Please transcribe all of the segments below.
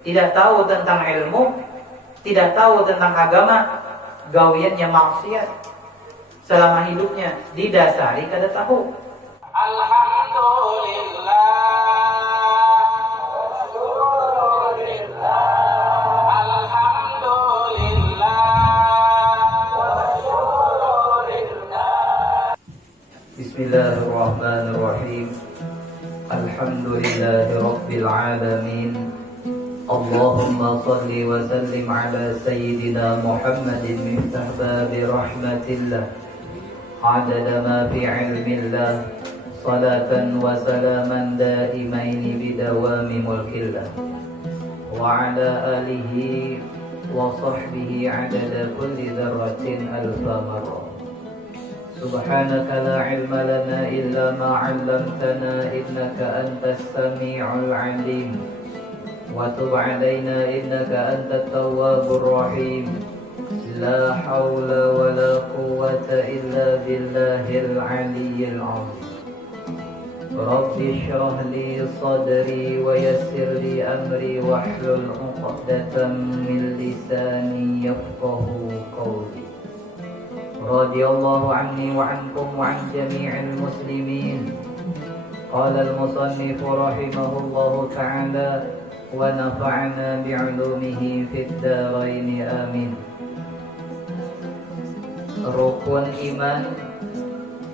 tidak tahu tentang ilmu, tidak tahu tentang agama, gawiannya maksiat selama hidupnya didasari kada tahu. Alhamdulillah, Bismillahirrahmanirrahim. Alhamdulillahi Rabbil Alamin. Allahumma salli wa sallim ala Sayyidina Muhammadin miftah babi rahmatillah, adada ma fi ilmillah, salatan wa salaman daimaini bidawami mulkillah, wa ala alihi wa sahbihi adada kulli dharratin alfa marrah. Subhanaka la ilma lana illa ma 'allamtana innaka antas sami'ul 'alim wa tub 'alaina innaka antat tawwabur rahim. La haula wa la quwwata illa billahil 'aliyyil 'azim. Rabbi shrah li sadri wa yassir li amri wahlul 'uqdatam min lisani yafqahu qawli. Radiyallahu anni wa ankum wa an jami'il muslimin. Qala al-musannif rahimahullahu ta'ala wa nafa'ana bi'ulumihi fid dharain amin. Rukun iman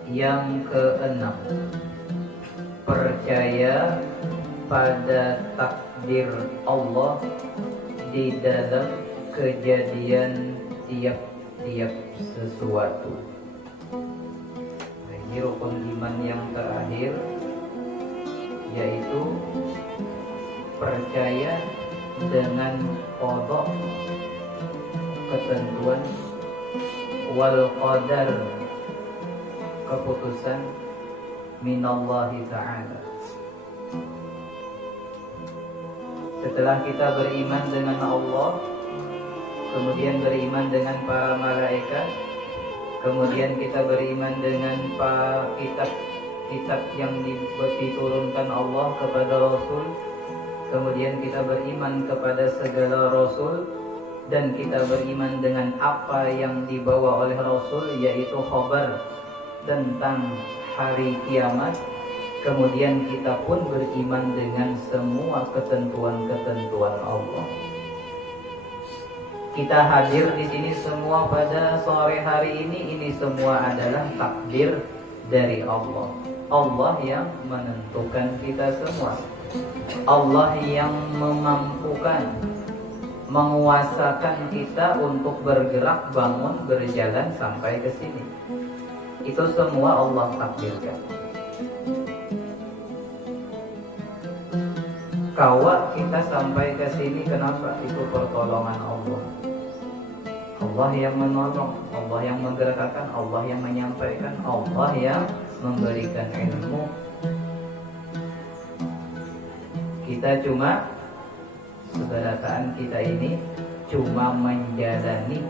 yang keenam, percaya pada takdir Allah di dalam kejadian tiap sesuatu. Ini rukun iman yang terakhir, yaitu percaya dengan qada, ketentuan, wal qadar, keputusan minallahi ta'ala. Setelah kita beriman dengan Allah, kemudian beriman dengan para malaikat, kemudian kita beriman dengan para kitab yang diturunkan Allah kepada Rasul, kemudian kita beriman kepada segala Rasul, dan kita beriman dengan apa yang dibawa oleh Rasul, yaitu khabar tentang hari kiamat. Kemudian kita pun beriman dengan semua ketentuan-ketentuan Allah. Kita hadir di sini semua pada sore hari ini semua adalah takdir dari Allah. Allah yang menentukan kita semua. Allah yang memampukan, menguasakan kita untuk bergerak, bangun, berjalan sampai ke sini. Itu semua Allah takdirkan. Kawa kita sampai ke sini, kenapa? Itu pertolongan Allah. Allah yang menolong, Allah yang menggerakkan, Allah yang menyampaikan, Allah yang memberikan ilmu. Kita cuma seberataan kita ini cuma menjalani.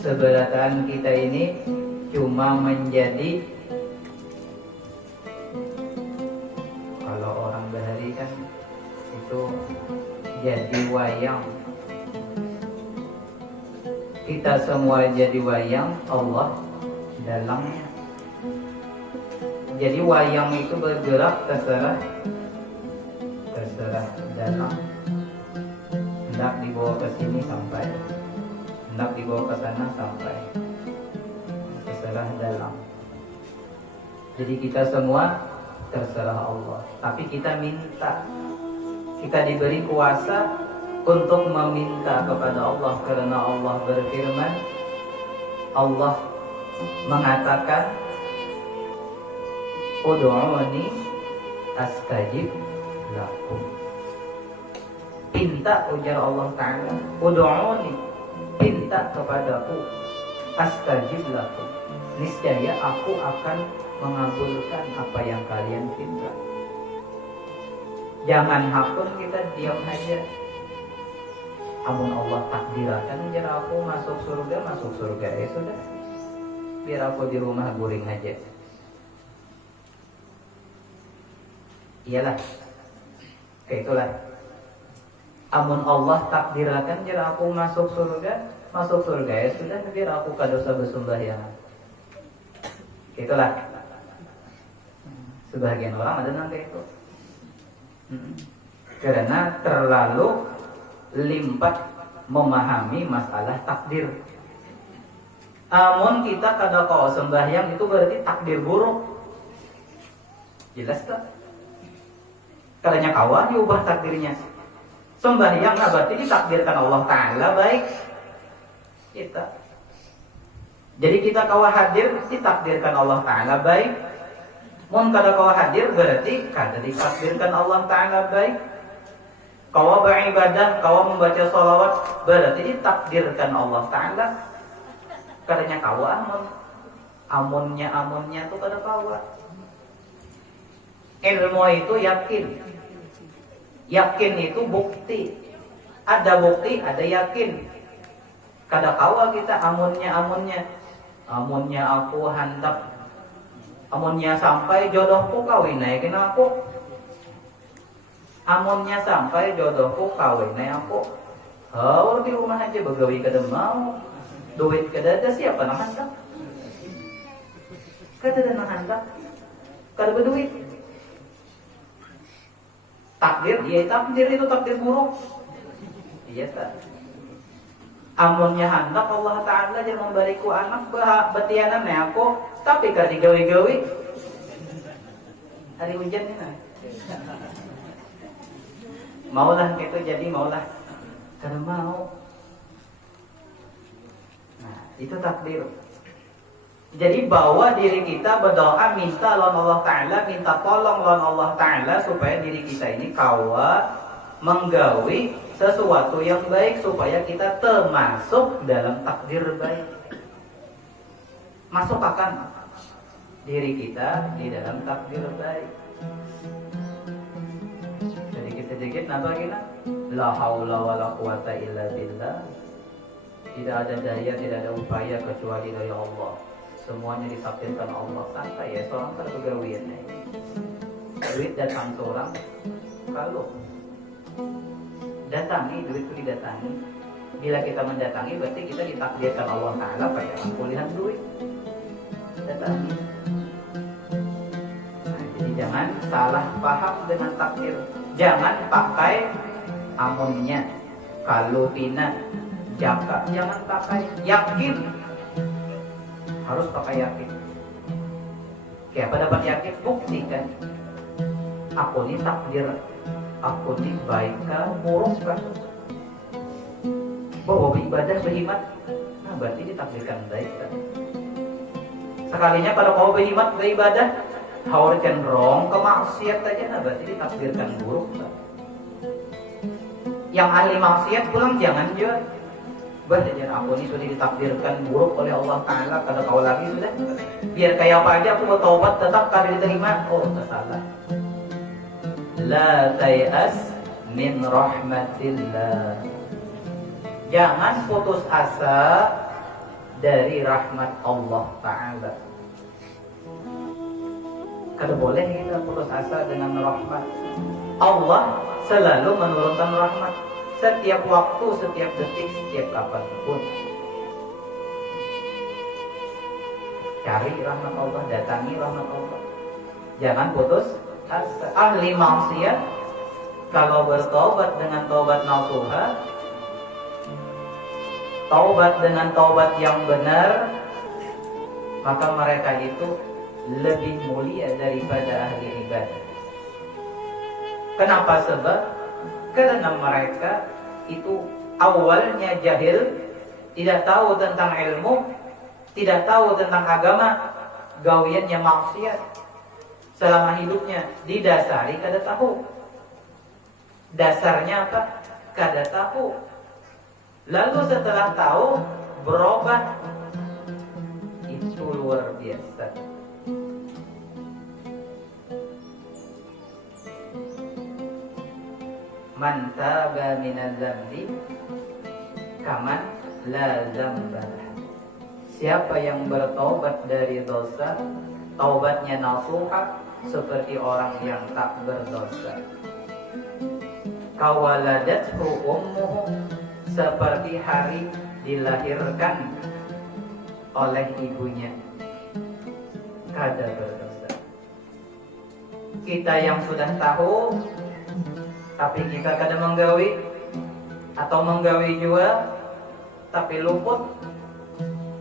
Seberataan kita ini cuma menjadi, kalau orang bahari kan itu jadi wayang. Kita semua jadi wayang, Allah dalamnya. Jadi wayang itu bergerak terserah dalam. Hendak dibawa ke sini sampai, hendak dibawa ke sana sampai, terserah dalam. Jadi kita semua terserah Allah. Tapi kita minta, kita diberi kuasa untuk meminta kepada Allah, karena Allah berfirman, Allah mengatakan, ud'uni astajib lakum. Pinta, ujar Allah Ta'ala, ud'uni, pinta kepadaku, astajib lakum, niscaya aku akan mengabulkan apa yang kalian pinta. Jangan hakun kita diam aja. Amun Allah takdirakan jar aku masuk surga, ya sudah, biar aku di rumah guring aja. Iyalah, kayak itulah. Amun Allah takdirakan jika aku masuk surga ya sudah, biar aku kadosa bersembahyangan. Itulah sebagian orang ada nanti itu. Karena terlalu limpat memahami masalah takdir. Amun kita kada kau sembahyang itu berarti takdir buruk. Jelas tak? Kadanya kawan diubah takdirnya. Sembahyang berarti ditakdirkan Allah Ta'ala baik. Kita. Jadi kita kawa hadir ditakdirkan Allah Ta'ala baik. Mun kada kawa hadir berarti kada ditakdirkan Allah Ta'ala baik. Kawa beribadah, kawa membaca sholawat berarti ditakdirkan Allah Ta'ala. Kadanya kawa amunnya tuh kada kawa. Ilmu itu yakin. Yakin itu bukti. Ada bukti, ada yakin. Kada kawa kita amunnya aku handap. Amunnya sampai jodohku kawin naikin aku. Amunnya sampai jodohku kawin naik aku. Di rumah aja begawi kada mau. Duit kada ada, siapa nang handap? Kada ada nang handap. Kada berduit. Takdir, iya takdir itu takdir buruk. Iya tak. Amunnya hendak Allah Ta'ala jangan memberiku anak betianan ya aku, tapi kada digawi-gawi. Hari hujan ini. Maulah gitu jadi maulah. Kada mau. Nah, itu takdir. Jadi bawa diri kita berdoa minta lawan Allah Ta'ala, minta tolong lawan Allah Ta'ala supaya diri kita ini kawa menggawi sesuatu yang baik supaya kita termasuk dalam takdir baik. Masuk akan diri kita di dalam takdir baik. Sedikit-sedikit napa kita? La haula wala quwata illa billah. Tidak ada daya, tidak ada upaya kecuali dari Allah. Semuanya ditakdirkan Allah. Santai ya, seorang terpegawian nih. Duit datang seorang, kalau datangi, duit itu didatangi. Bila kita mendatangi, berarti kita ditakdirkan Allah Ta'ala pada pulihan duit. Datangi. Nah, jadi jangan salah paham dengan takdir. Jangan pakai amunnya, kalau pina, jaka. Jangan pakai yakin. Harus pakai yakin. Kenapa dapat yakin? Buktikan. Aku ini takdir, aku ini baik kah, buruk kah? Bahwa beribadah berhimat, nah berarti ditakdirkan baik kan? Sekalinya kalau kau berhimat beribadah, kau cenderung ke maksiat aja, nah berarti ditakdirkan buruk kan? Yang ahli maksiat pulang jangan jual. Jangan aku ini sudah ditakdirkan buruk oleh Allah Ta'ala. Kalau kau lagi sudah, biar kayak apa aja aku mau taubat tetap kada diterima. Oh, salah. La tay'as min rahmatillah. Jangan putus asa dari rahmat Allah Ta'ala. Kada boleh kita putus asa dengan rahmat. Allah selalu menurunkan rahmat. Setiap waktu, setiap detik, setiap kapanpun. Cari rahmat Allah, datangi rahmat Allah. Jangan putus asa. Ahli maksiat kalau bertobat dengan tobat nasuha, taubat dengan taubat yang benar, maka mereka itu lebih mulia daripada ahli ibadah. Kenapa? Sebab karena mereka itu awalnya jahil, tidak tahu tentang ilmu, tidak tahu tentang agama, gawiannya maksiat. Selama hidupnya didasari kada tahu. Dasarnya apa? Kada tahu. Lalu setelah tahu berubah. Itu luar biasa. Man taba minaz zambi kaman la zambalah. Siapa yang bertaubat dari dosa, taubatnya nasuha seperti orang yang tak berdosa. Kawaladathu ummuhu, seperti hari dilahirkan oleh ibunya. Kada berdosa. Kita yang sudah tahu tapi kita kada menggawi, atau menggawi juga tapi luput,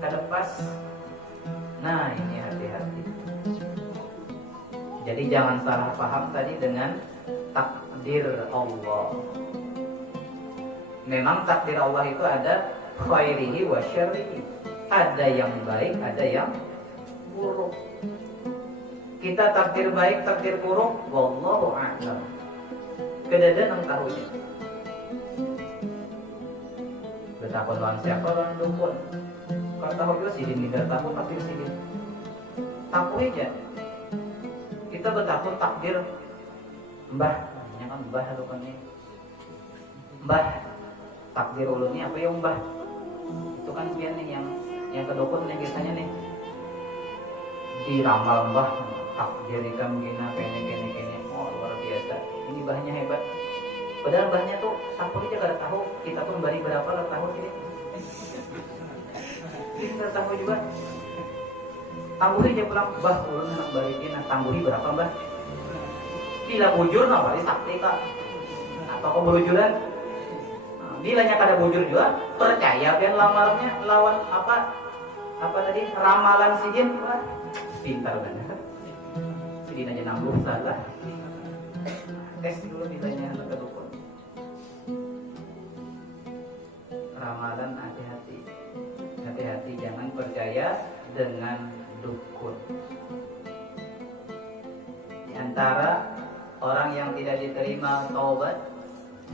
kada pas. Nah, ini hati-hati. Jadi jangan salah paham tadi dengan takdir Allah. Memang takdir Allah itu ada khairihi wa syarrihi. Ada yang baik, ada yang buruk. Kita takdir baik, takdir buruk, wallahu a'lam. Kedada nang tahunya. Betapun lawan siapa lawan dukun. Kalau tahu juga sidin tidak tahu takdir sidin. Tahu aja. Kita betapun takdir mbah, namanya kan mbah dukun nih. Mbah, takdir ulunnya apa ya mbah? Itu kan biar nih yang kedukun yang biasanya nih diramal mbah, takdir ikan gina kene. Oh, luar biasa. Ini mbahnya hebat. Padahal mbahnya tuh takut aja kada tahu kita tuh bari berapa lah tahu ini. Kita kada tahu juga. Tangguhi aja pulang mbah ulun anak barikin, tangguhi berapa mbah? Bila bujur nah bari sakti kak. Atau kok berujuran? Bila nya kada bujur juga, percaya pian lamarannya lawan apa tadi ramalan sidin, wah pintar banget. Sidin aja nangguh salah. Tes dulu bilanya anak kedukun. Ramalan hati-hati. Hati-hati jangan percaya dengan dukun. Di antara orang yang tidak diterima taubat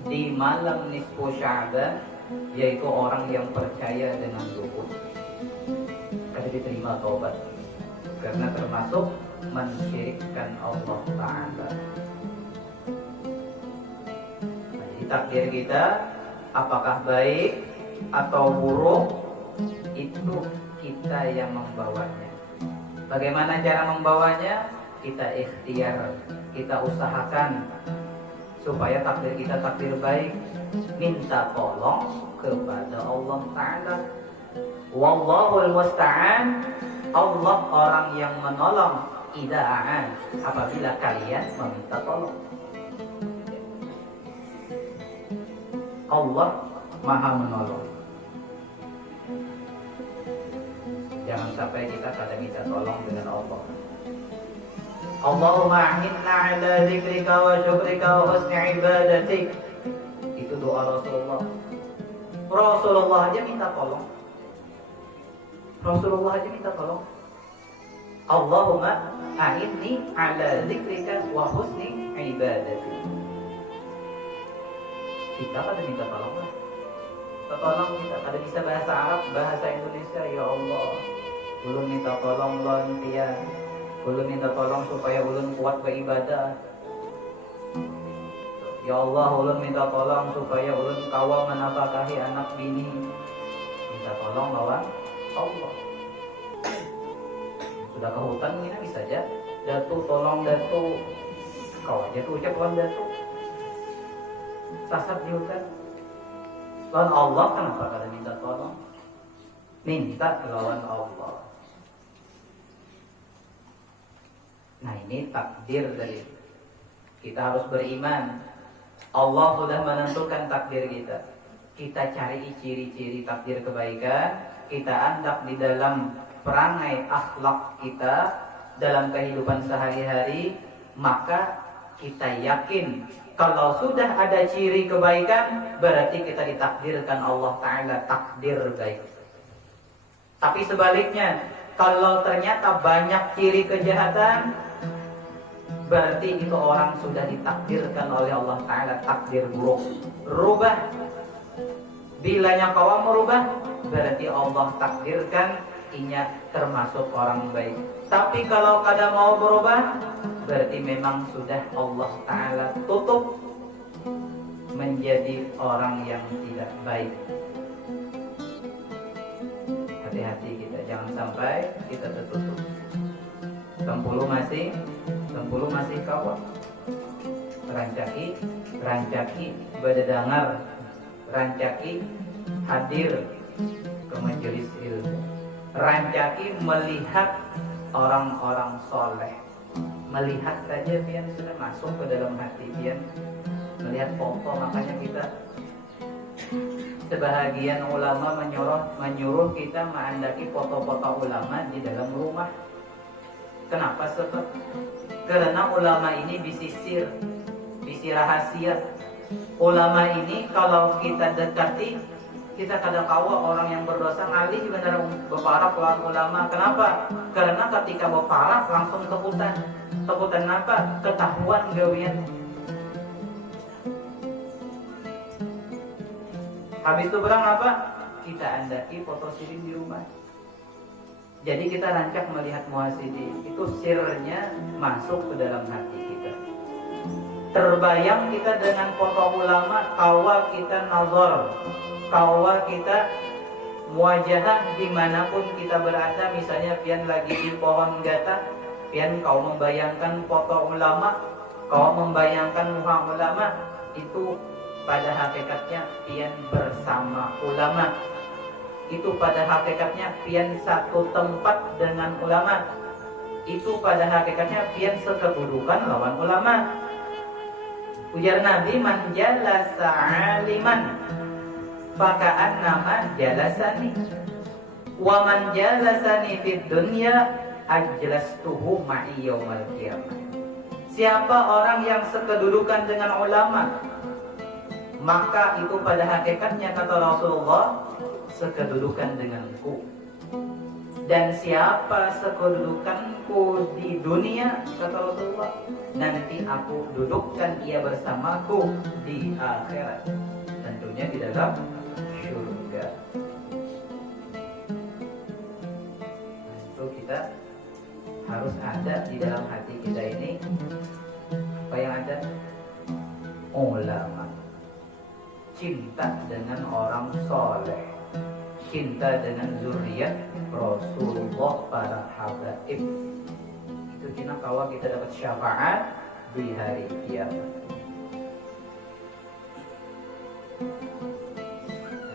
di malam nisfu Sya'ban yaitu orang yang percaya dengan dukun. Tidak diterima taubat karena termasuk mensyirikkan Allah Ta'ala. Jadi takdir kita apakah baik atau buruk itu kita yang membawanya. Bagaimana cara membawanya? Kita ikhtiar, kita usahakan supaya takdir kita takdir baik. Minta tolong kepada Allah Ta'ala. Wallahul musta'an. Allah orang yang menolong. Ida'an, apabila kalian meminta tolong. Allah Maha menolong. Jangan sampai kita kada minta tolong dengan Allah. Allahumma a'inna ala dzikrika wa syukrika wa husni ibadatik. Itu doa Rasulullah. Rasulullah aja minta tolong. Rasulullah aja minta tolong. Allahumma a'inni ala dzikrika wa husni ibadatik. Kita kada minta tolong lah. Tolong kita kada bisa bahasa Arab, bahasa Indonesia. Ya Allah, ulun minta tolong lawan pian. Ulun minta tolong supaya ulun kuat beribadah. Ya Allah, ulun minta tolong supaya ulun kawal menafkahi anak bini. Minta tolong lawan Allah. Sudah ke hutan ini bisa aja. Datu tolong datu. Kau aja tuh ucap lawan datu. Sasat di hutan. Lawan Allah kenapa kada minta tolong? Minta lawan Allah. Nah ini takdir dari kita harus beriman. Allah sudah menentukan takdir kita. Kita cari ciri-ciri takdir kebaikan. Kita andak di dalam perangai akhlak kita dalam kehidupan sehari-hari. Maka kita yakin kalau sudah ada ciri kebaikan berarti kita ditakdirkan Allah Ta'ala takdir baik. Tapi sebaliknya kalau ternyata banyak ciri kejahatan berarti itu orang sudah ditakdirkan oleh Allah Ta'ala takdir buruk. Rubah. Bilanya kau merubah berarti Allah takdirkan inya termasuk orang baik. Tapi kalau kada mau berubah berarti memang sudah Allah Ta'ala tutup menjadi orang yang tidak baik. Hati-hati kita, jangan sampai kita tertutup. Tempulu masih kawat. Rancaki rancaki bededangar, rancaki hadir ke majelis ilmu, rancaki melihat orang-orang soleh. Melihat saja pian sudah masuk ke dalam hati pian. Melihat foto, makanya kita sebahagian ulama menyuruh kita mengandaki foto-foto ulama di dalam rumah. Kenapa sebab? Karena ulama ini bisi rahasia. Ulama ini kalau kita dekati, kita kada kawa orang yang berdosa ngalih benar beparak lawan ulama. Kenapa? Karena ketika beparak langsung teputan. Teputan apa? Ketahuan gawian. Habis itu berang apa? Kita andaki foto sirin di rumah. Jadi kita rancak melihat muhasidi. Itu sirnya masuk ke dalam hati kita. Terbayang kita dengan foto ulama, kawa kita nazar, kawa kita muajahah dimanapun kita berada. Misalnya pian lagi di pohon gata, pian kau membayangkan foto ulama, kau membayangkan muka ulama. Itu pada hakikatnya pian bersama ulama. Itu pada hakikatnya pian satu tempat dengan ulama. Itu pada hakikatnya pian sekedudukan lawan ulama. Ujar Nabi, man jalasa aliman faka'annama jalasani wa man jalasani fid dunya ajlastuhu ma'i yaumal qiyamah. Siapa orang yang sekedudukan dengan ulama, maka itu pada hakikatnya kata Rasulullah sekedudukan denganku. Dan siapa sekedudukanku di dunia, kata Rasulullah, nanti aku dudukkan ia bersamaku di akhirat, tentunya di dalam surga. Nah, itu kita harus ada di dalam hati kita ini. Apa yang ada? Ulama. Cinta dengan orang soleh, cinta dengan zuriat Rasulullah para habaib. Itu kena kawa kita dapat syafaat di hari kiamat.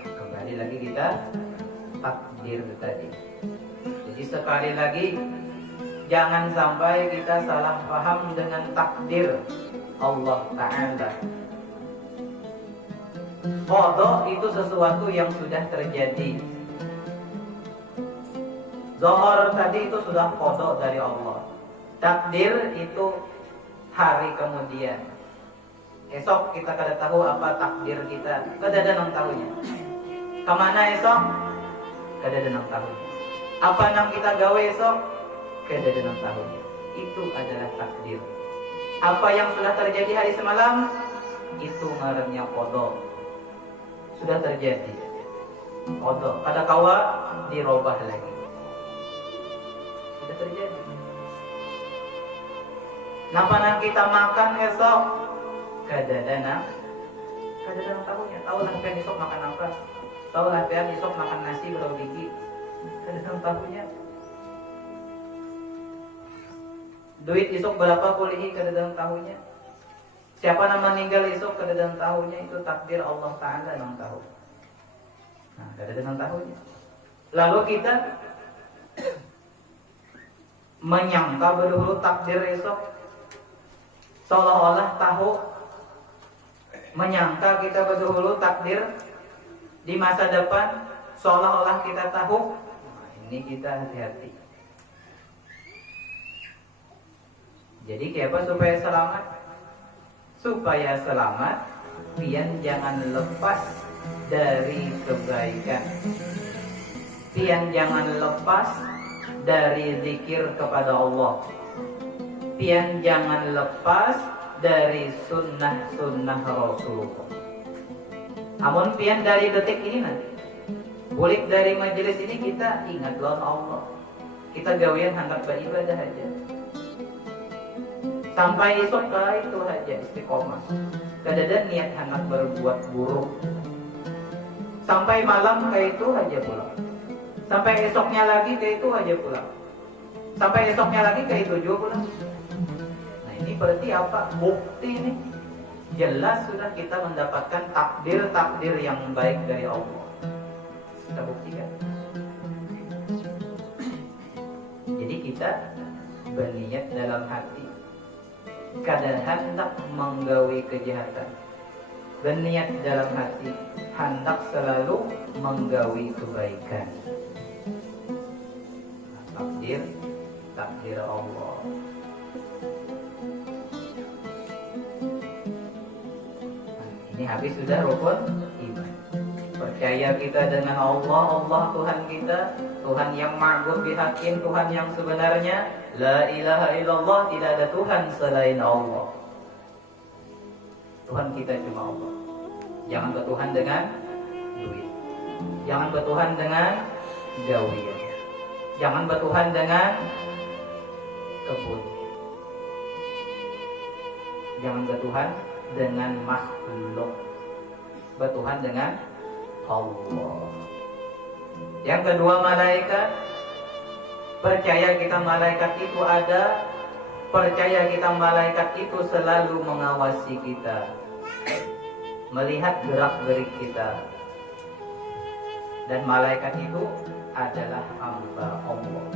Kembali lagi kita takdir tadi. Jadi sekali lagi jangan sampai kita salah paham dengan takdir Allah Ta'ala. Qada itu sesuatu yang sudah terjadi. Zohor tadi itu sudah qada dari Allah. Takdir itu hari kemudian. Esok kita kada tahu apa takdir kita. Kada ada nang tahunya. Kemana esok? Kada ada nang tahunya. Apa nang kita gawe esok? Kada ada nang tahunya. Itu adalah takdir. Apa yang sudah terjadi hari semalam? Itu ngarannya qada. Sudah terjadi. Qada. Kada kawa dirubah lagi. Sudah terjadi. Napa nang kita makan esok? Kada dana tahunya. Tahu nang pian esok makan apa? Tahu nang pian esok makan nasi berapa biji? Kada dana tahunya. Duit esok berapa kuliah? Kada dana tahunya. Siapa nama meninggal esok? Kada dana tahunya. Itu takdir Allah Ta'ala nang tahu. Nah, kada dana tahunya. Lalu kita menyangka berdahulu takdir esok, seolah-olah tahu. Menyangka kita berdahulu takdir di masa depan, seolah-olah kita tahu. Nah, ini kita hati-hati. Jadi apa supaya selamat? Supaya selamat, pian jangan lepas dari kebaikan. Pian jangan lepas dari zikir kepada Allah. Pian jangan lepas dari sunnah-sunnah Rasulullah. Namun pian dari detik ini nanti, bulik dari majelis ini kita ingat lawan Allah. Kita gawian hangat beribadah aja. Sampai esok itu aja istiqomah. Kadang niat hangat berbuat buruk. Sampai malam kayak itu aja pulang. Sampai esoknya lagi kayak itu aja pulang. Sampai esoknya lagi kayak itu juga pulang. Ini berarti apa? Bukti ini. jelas sudah kita mendapatkan takdir yang baik dari Allah. Kita buktikan. Jadi kita berniat dalam hati, kada hendak menggawi kejahatan. Berniat dalam hati, hendak selalu menggawi kebaikan. Takdir Allah. Ini habis sudah rukun iman. Percaya kita dengan Allah Tuhan kita, Tuhan yang ma'bud bihaqqin, Tuhan yang sebenarnya. La ilaha illallah, tidak ada Tuhan selain Allah. Tuhan kita cuma Allah. Jangan bertuhan dengan duit. Jangan bertuhan dengan gawian. Jangan bertuhan dengan kebun. Jangan bertuhan dengan makhluk. Bertuhan dengan Allah. Yang kedua, malaikat. Percaya kita malaikat itu ada. Percaya kita malaikat itu selalu mengawasi kita, melihat gerak-gerik kita. Dan malaikat itu adalah hamba Allah.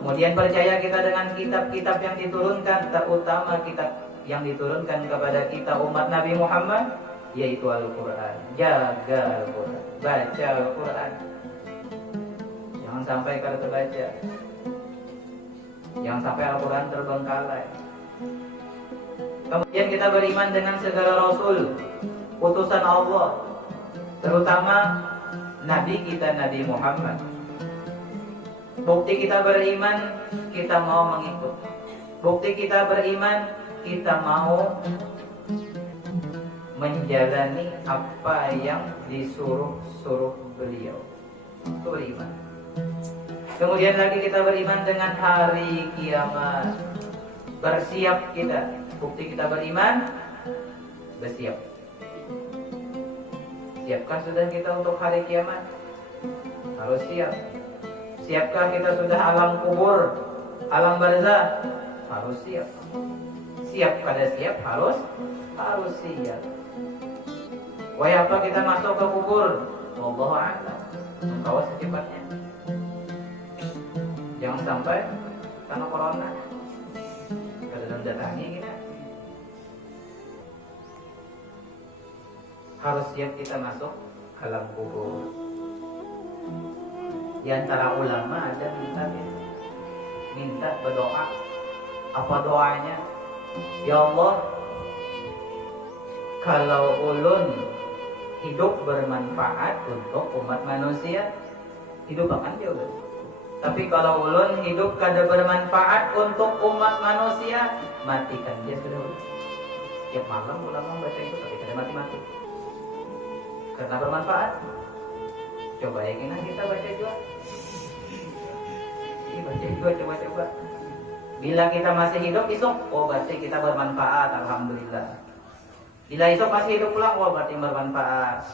Kemudian percaya kita dengan kitab-kitab yang diturunkan, terutama kitab yang diturunkan kepada kita umat Nabi Muhammad, yaitu Al-Quran. Jaga Al-Quran, baca Al-Quran. Jangan sampai kalau terbaca, jangan sampai Al-Quran terbengkalai. Kemudian kita beriman dengan segala Rasul, utusan Allah, terutama Nabi kita Nabi Muhammad. Bukti kita beriman, kita mau mengikut. Bukti kita beriman, kita mau menjalani apa yang disuruh beliau. Itu beriman. Kemudian lagi kita beriman dengan hari kiamat. Bersiap kita. Bukti kita beriman, bersiap. Siapkah sudah kita untuk hari kiamat? Harus siap. Siapkah kita sudah alam kubur, alam barzah? Harus siap. Siap kada siap, harus siap. Wah, apa kita masuk ke kubur? Wallahu a'lam. Engkau secepatnya. Jangan sampai karena corona kada datangi kita. Harus siap kita masuk alam kubur. Di antara ulama ada minta berdoa. Apa doanya? Ya Allah, kalau ulun hidup bermanfaat untuk umat manusia, hidup akan dia ulun. Tapi kalau ulun hidup kada bermanfaat untuk umat manusia, matikan dia sudah ulun. Setiap malam ulama baca itu tapi kada mati-mati. Karena bermanfaat. Coba ya kita baca juga. Baca juga, coba. Bila kita masih hidup esok, oh berarti kita bermanfaat, alhamdulillah. Bila esok masih hidup pulang, oh berarti bermanfaat.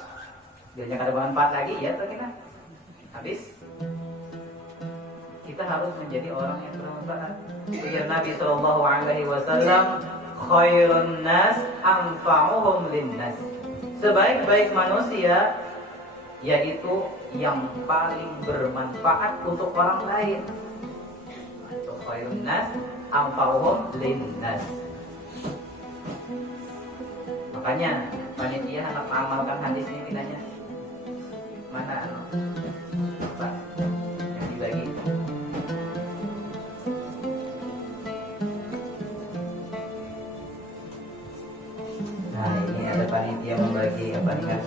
Bila ada bermanfaat lagi, ya tuh kita habis. Kita harus menjadi orang yang bermanfaat. Ujar Nabi SAW, khairun nas anfa'uhum linnas. Sebaik-baik manusia yaitu yang paling bermanfaat untuk orang lain. Khairun nas anfa'uhum linnas. Makanya panitia hendak mengamalkan hadis ini tidaknya. Mana apa yang dibagi? Nah, ini ada panitia membagi apa nih?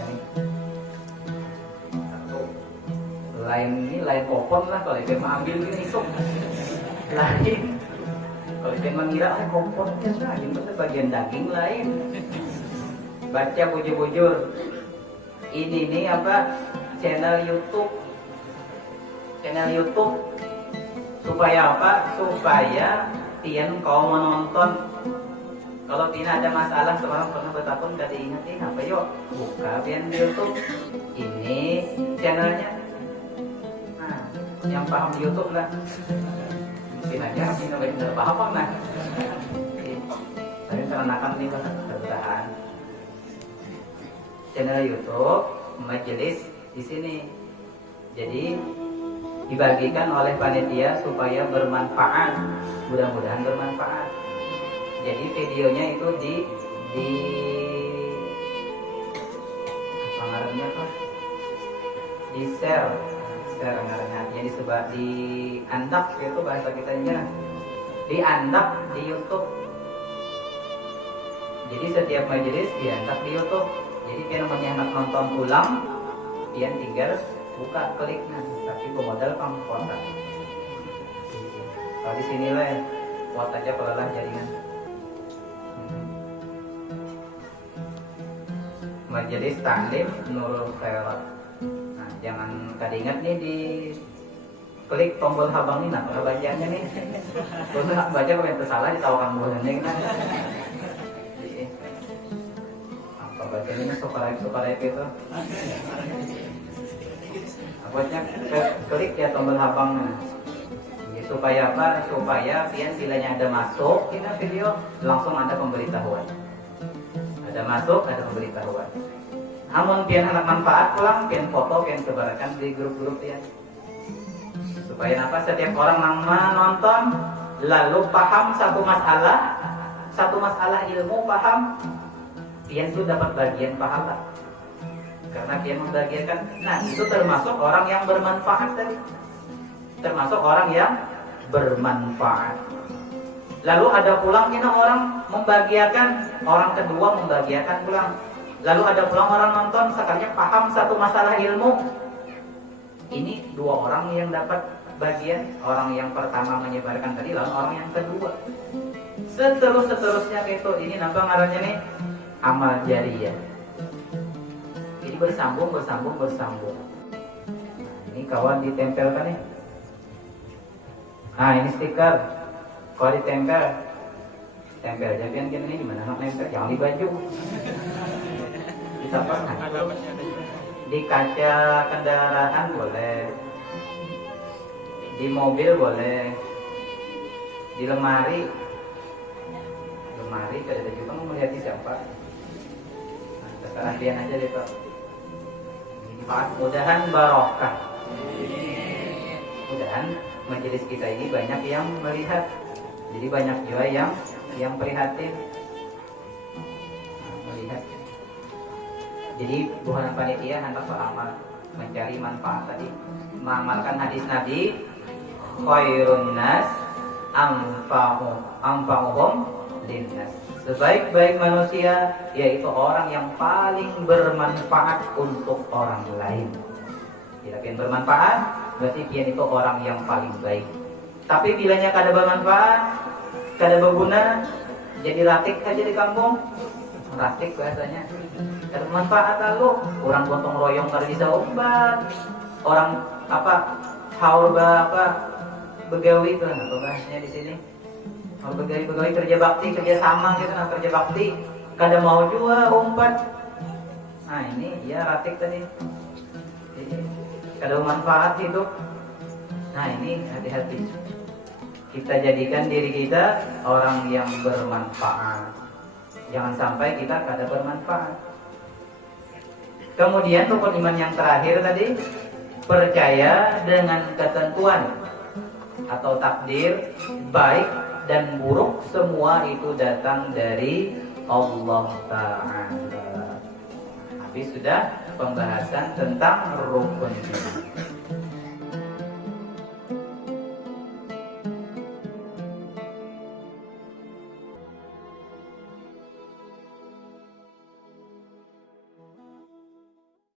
Lain kopon lah kalau dia mengambil gini isuk. Lain kalau dia mengira kompornya lain, itu bagian daging lain. Baca bujur-bujur. Ini nih apa? Channel YouTube supaya apa? Supaya tian kau menonton. Kalau tidak ada masalah, seorang pernah bertakun kada ingat apa yuk? Buka pian di YouTube. Ini channelnya. Nah, yang paham di YouTube lah. Mungkin aja kita benar paham nah. Tapi teranakan nih Pak, bertahan. Channel YouTube majelis di sini. Jadi dibagikan oleh panitia supaya bermanfaat. Mudah-mudahan bermanfaat. Jadi videonya itu di apa ngarannya Pak? Di share ngarannya. Jadi disebar di andak itu bahasa kitanya. Di andak di YouTube. Jadi setiap majelis diandak di YouTube. Jadi pian namanya anak nonton ulang, pian tinggal buka klik tapi pemodal pang kuota. Kalau di sini lah kuota aja pelelah jaringan. Majelis Taklim Nurul Khairat. Nah, jangan kadingat nih di klik tombol habang ini, nah kalau bacaannya nih, kalau nggak baca kalau salah ditawakan bulannya kan. Apa bacanya sukarep itu? Apanya klik ya tombol habang. Ya, supaya apa? Supaya pian bilanya ada masuk ini video langsung ada pemberitahuan. Ada masuk, ada pemberitahuan. Namun pian anak manfaat pulang, pian foto, pian sebarkan di grup-grup ya. Supaya apa? Setiap orang nama nonton lalu paham satu masalah ilmu paham, pian itu dapat bagian pahala. Karena pian membagiakan. Nah itu termasuk orang yang bermanfaat tadi. Termasuk orang yang bermanfaat. Lalu ada pulang kita orang membagiakan, orang kedua membagiakan pulang. Lalu ada pulang orang nonton sekalinya paham satu masalah ilmu. Ini dua orang yang dapat bagian. Orang yang pertama menyebarkan tadi, lalu orang yang kedua. Seterusnya gitu. Ini nampak ngarannya nih amal jariyah. Ini bersambung. Ini kawan ditempelkan nih. Nah ini stiker. Kalau ditempel japian ini gimana? Nempel jangan di baju. Bisa pernah. Di kaca kendaraan boleh, di mobil boleh, di lemari ada juga mau melihat siapa. Nah, sekarang pian aja deh Pak. Mudahan barokah. Mudahan majelis kita ini banyak yang melihat. Jadi banyak juga yang prihatin melihat. Jadi bukan panitia hendak beramal mencari manfaat tadi, mengamalkan hadis Nabi, khairun nas anfa'uhum linnas. Sebaik-baik manusia yaitu orang yang paling bermanfaat untuk orang lain. Bila pian bermanfaat, berarti pian itu orang yang paling baik. Tapi bilanya kada bermanfaat, kada berguna, jadi ratik aja di kampung. Ratik biasanya. Kada bermanfaat lalu orang gotong royong kada bisa obat. Orang haur begawi tuh, apa bahasanya di sini? Haur begawi kerja bakti, kerja sama gitu, kerja bakti. Kada mau juga umpat. Nah ini ya ratik tadi. Kada bermanfaat hidup. Nah ini hati-hati. Kita jadikan diri kita orang yang bermanfaat. Jangan sampai kita kada bermanfaat. Kemudian rukun iman yang terakhir tadi, percaya dengan ketentuan atau takdir baik dan buruk, semua itu datang dari Allah Ta'ala. Habis sudah pembahasan tentang rukun iman.